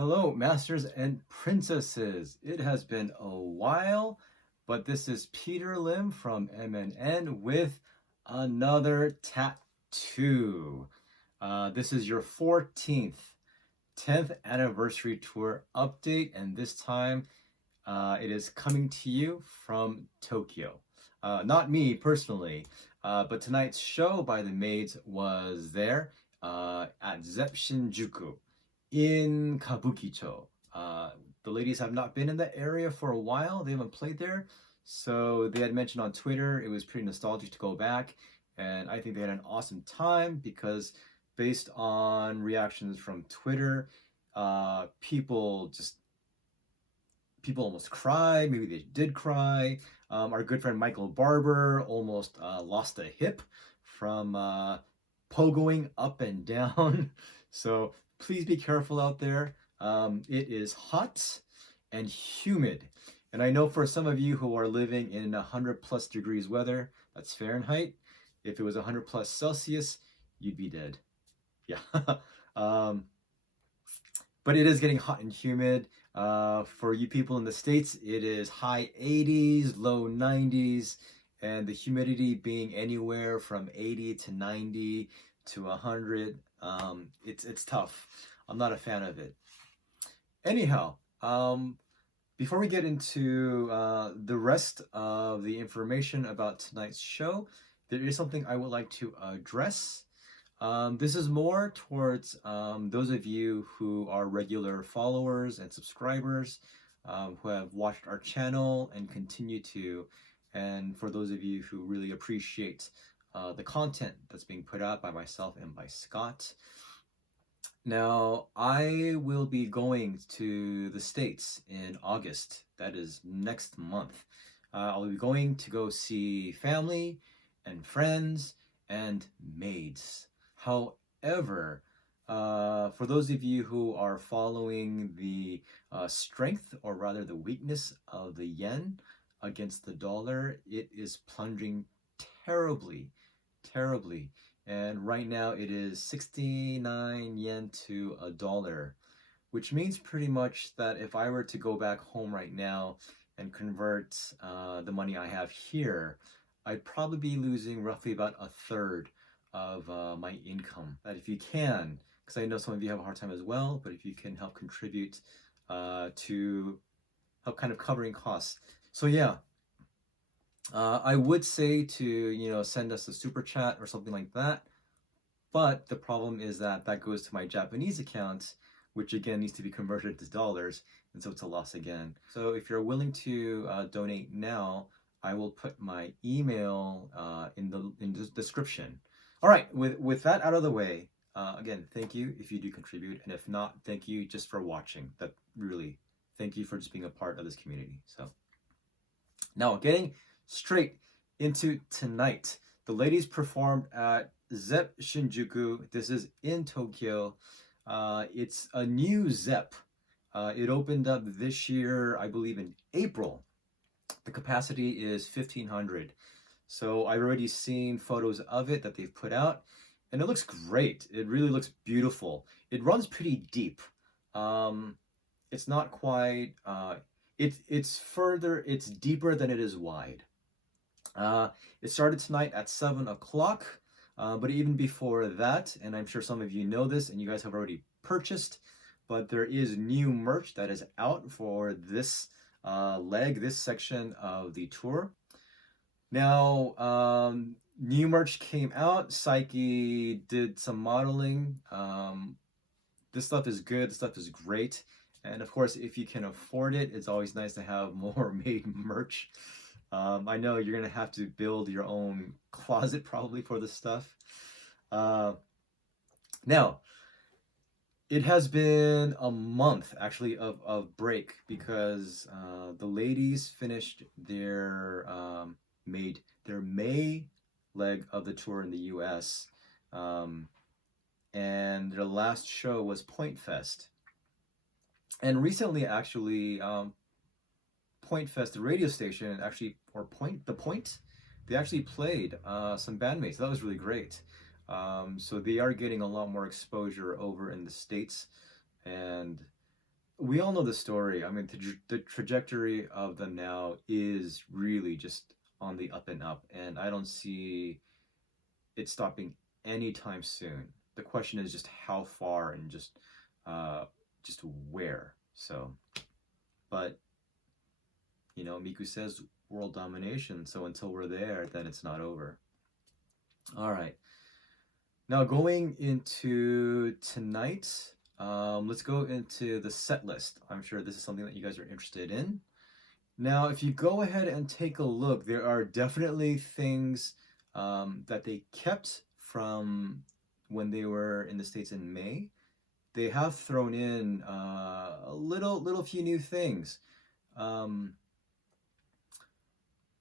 Hello, masters and princesses. It has been a while, but this is Peter Lim from MNN with another tattoo. This is your 10th anniversary tour update, and this time it is coming to you from Tokyo. Not me personally, but tonight's show by the maids was there at ZEPP Shinjuku in Kabukicho. The ladies have not been in that area for a while. They haven't played there. So they had mentioned on Twitter it was pretty nostalgic to go back. And I think they had an awesome time because based on reactions from Twitter, people almost cried. Maybe they did cry. Our good friend Michael Barber almost lost a hip from pogoing up and down. So please be careful out there. It is hot and humid. And I know for some of you who are living in 100+ degrees weather, that's Fahrenheit. If it was 100+ Celsius, you'd be dead. Yeah. But it is getting hot and humid. For you people in the States, it is high 80s, low 90s, and the humidity being anywhere from 80 to 90 to 100. It's tough. I'm not a fan of it. Anyhow, before we get into the rest of the information about tonight's show, there is something I would like to address. This is more towards those of you who are regular followers and subscribers who have watched our channel and continue to, and for those of you who really appreciate the content that's being put out by myself and by Scott. Now, I will be going to the States in August. That is next month. I'll be going to go see family and friends and maids. However, for those of you who are following the strength, or rather the weakness of the yen against the dollar, it is plunging terribly. And right now it is 69 yen to a dollar, which means pretty much that if I were to go back home right now and convert the money I have here, I'd probably be losing roughly about a third of my income. That if you can, because I know some of you have a hard time as well, but if you can help contribute to help kind of covering costs. So yeah, I would say to, send us a super chat or something like that. But the problem is that that goes to my Japanese account, which again needs to be converted to dollars. And so it's a loss again. So if you're willing to donate now, I will put my email in the description. All right, with that out of the way, again, thank you if you do contribute. And if not, thank you just for watching. That really, thank you for just being a part of this community. So now getting straight into tonight. The ladies performed at ZEPP Shinjuku. This is in Tokyo. It's a new ZEPP. It opened up this year, I believe in April. The capacity is 1,500. So I've already seen photos of it that they've put out, and it looks great. It really looks beautiful. It runs pretty deep. It's not quite, it's deeper than it is wide. It started tonight at 7 o'clock, but even before that, and I'm sure some of you know this and you guys have already purchased, but there is new merch that is out for this this section of the tour. Now, new merch came out. Psyche did some modeling. This stuff is good. This stuff is great. And of course, if you can afford it, it's always nice to have more made merch. I know you're going to have to build your own closet probably for this stuff. Now, it has been a month actually of break because the ladies finished their May leg of the tour in the US, and their last show was Point Fest. And recently, actually, Point Fest, the radio station, actually, or The Point, they actually played some Band-Maid. So that was really great. So they are getting a lot more exposure over in the States, and we all know the story. I mean, the trajectory of them now is really just on the up and up, and I don't see it stopping anytime soon. The question is just how far and uh, just where. So, but Miku says world domination. So until we're there, then it's not over. All right. Now going into tonight, let's go into the set list. I'm sure this is something that you guys are interested in. Now, if you go ahead and take a look, there are definitely things that they kept from when they were in the States in May. They have thrown in a little few new things.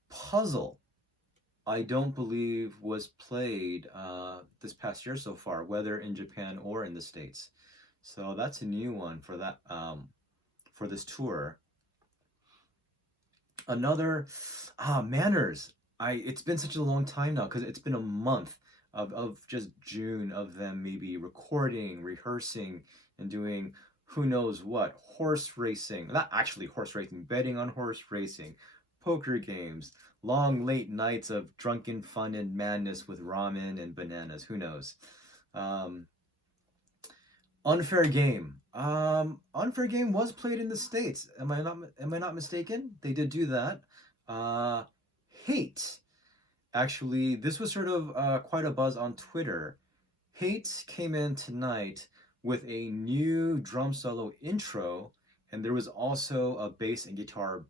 Puzzle, I don't believe was played this past year so far, whether in Japan or in the States. So that's a new one for that for this tour. Another Manners. It's been such a long time now because it's been a month of just June of them maybe recording, rehearsing, and doing who knows what, horse racing. Not actually horse racing, betting on horse racing, poker games, long late nights of drunken fun and madness with ramen and bananas. Who knows? Unfair Game. Unfair Game was played in the States. Am I not mistaken? They did do that. Hate. Actually, this was sort of quite a buzz on Twitter. Hate came in tonight with a new drum solo intro, and there was also a bass and guitar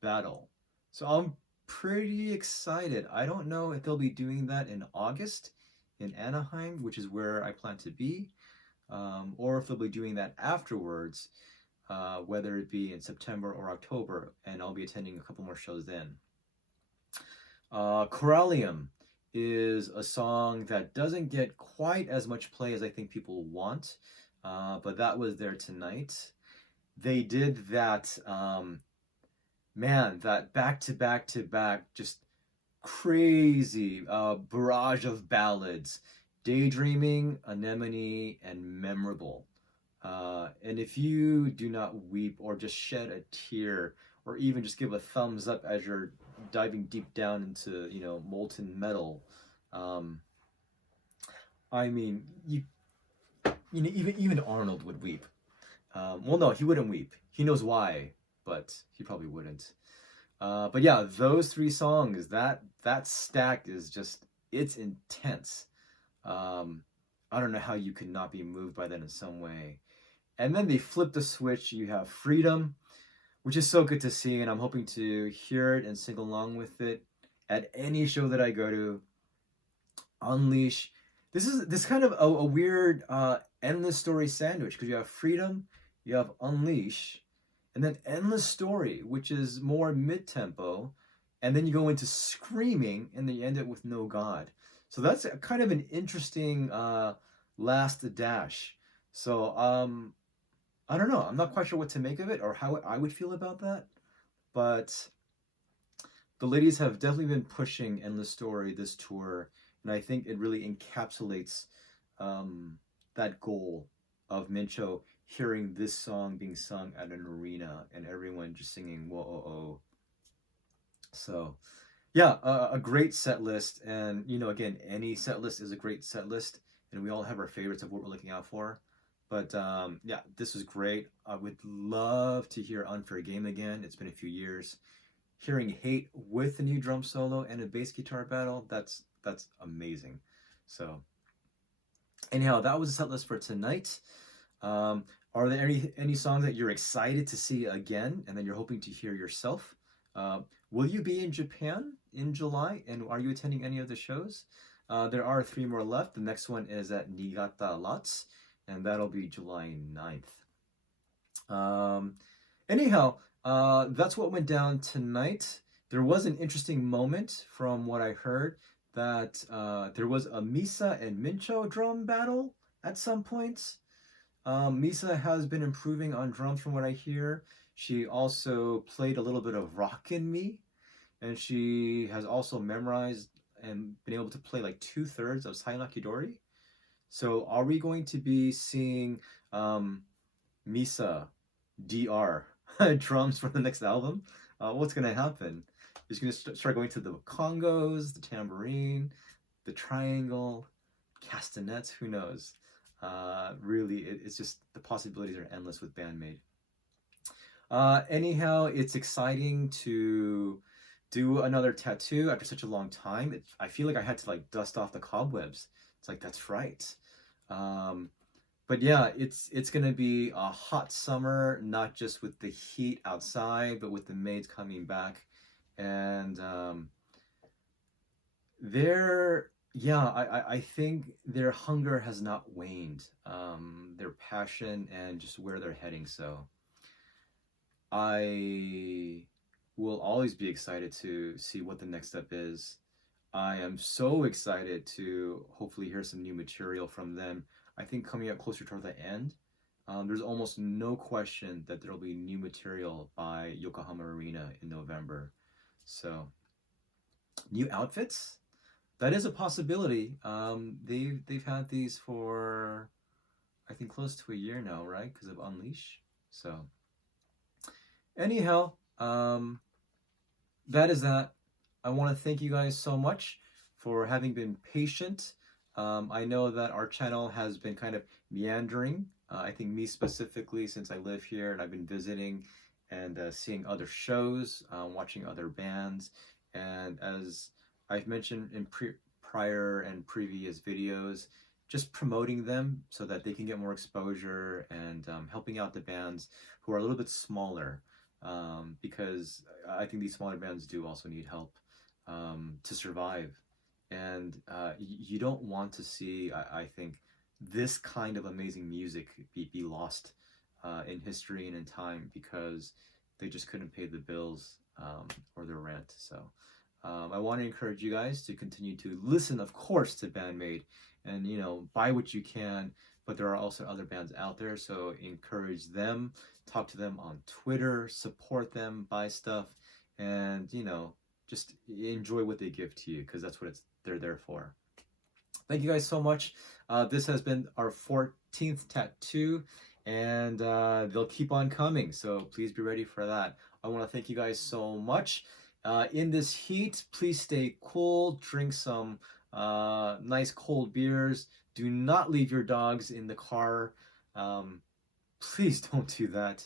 battle. So I'm pretty excited. I don't know if they'll be doing that in August in Anaheim, which is where I plan to be, or if they'll be doing that afterwards, whether it be in September or October, and I'll be attending a couple more shows then. Corallium is a song that doesn't get quite as much play as I think people want, but that was there tonight. They did that, that back to back, just crazy barrage of ballads. Daydreaming, Anemone, and Memorable. And if you do not weep or just shed a tear or even just give a thumbs up as you're diving deep down into molten metal, I mean even Arnold would weep. Well, no, he wouldn't weep. He knows why, but he probably wouldn't. But yeah, those three songs, that stack is just, it's intense. I don't know how you could not be moved by that in some way. And then they flip the switch. You have Freedom, which is so good to see, and I'm hoping to hear it and sing along with it at any show that I go to. Unleash. This is kind of a weird endless story sandwich because you have Freedom, you have Unleash, and then Endless Story, which is more mid-tempo, and then you go into Screaming, and then you end it with No God. So that's kind of an interesting last dash. So I don't know. I'm not quite sure what to make of it or how I would feel about that. But the ladies have definitely been pushing Endless Story this tour, and I think it really encapsulates that goal of Mincho hearing this song being sung at an arena and everyone just singing whoa-oh-oh. So yeah, a great set list, and again, any set list is a great set list, and we all have our favorites of what we're looking out for. But yeah, this was great. I would love to hear Unfair Game again. It's been a few years. Hearing Hate with a new drum solo and a bass guitar battle, that's amazing. So anyhow, that was the set list for tonight. Are there any songs that you're excited to see again and then you're hoping to hear yourself? Will you be in Japan in July, and are you attending any of the shows? There are 3 more left. The next one is at Niigata Lots, and that'll be July 9th. Anyhow, that's what went down tonight. There was an interesting moment from what I heard that there was a Misa and Mincho drum battle at some points. Misa has been improving on drums from what I hear. She also played a little bit of Rockin' Me, and she has also memorized and been able to play like 2/3 of Sayonaki Dori. So are we going to be seeing Misa DR drums for the next album. What's gonna happen? He's gonna start going to the congos, the tambourine, the triangle, castanets. Who knows? Really, it's just the possibilities are endless with Band-Maid. Anyhow, it's exciting to do another tattoo after such a long time. I feel like I had to like dust off the cobwebs. It's like, that's right. But yeah, it's gonna be a hot summer, not just with the heat outside, but with the maids coming back, and I think their hunger has not waned, their passion and just where they're heading. So I will always be excited to see what the next step is. I am so excited to hopefully hear some new material from them. I think coming up closer toward the end, there's almost no question that there'll be new material by Yokohama Arena in November. So, new outfits? That is a possibility. They've had these for I think close to a year now, right? Because of Unleash. So, anyhow, that is that. I want to thank you guys so much for having been patient. I know that our channel has been kind of meandering. I think me specifically, since I live here and I've been visiting and seeing other shows, watching other bands, and as I've mentioned in prior and previous videos, just promoting them so that they can get more exposure and helping out the bands who are a little bit smaller, because I think these smaller bands do also need help to survive. And you don't want to see, I think, this kind of amazing music be lost in history and in time because they just couldn't pay the bills or their rent. So I want to encourage you guys to continue to listen, of course, to Band-Maid and, you know, buy what you can. But there are also other bands out there, so encourage them, talk to them on Twitter, support them, buy stuff, and, you know, just enjoy what they give to you because that's what they're there for. Thank you guys so much. This has been our 14th tattoo, and they'll keep on coming, so please be ready for that. I want to thank you guys so much. In this heat, please stay cool, drink some nice cold beers. Do not leave your dogs in the car. Please don't do that.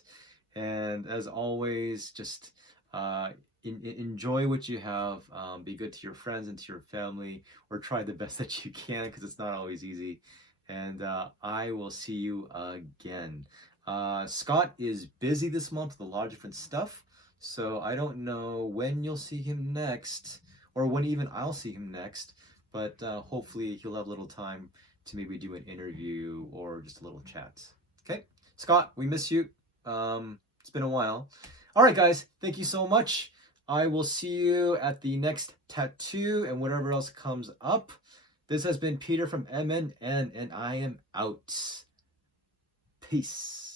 And as always, just enjoy what you have. Be good to your friends and to your family, or try the best that you can because it's not always easy. And I will see you again. Scott is busy this month with a lot of different stuff, so I don't know when you'll see him next, or when even I'll see him next, but hopefully he'll have a little time to maybe do an interview or just a little chat. Okay, Scott, we miss you. It's been a while. All right, guys, thank you so much. I will see you at the next tattoo and whatever else comes up. This has been Peter from MNN, and I am out. Peace.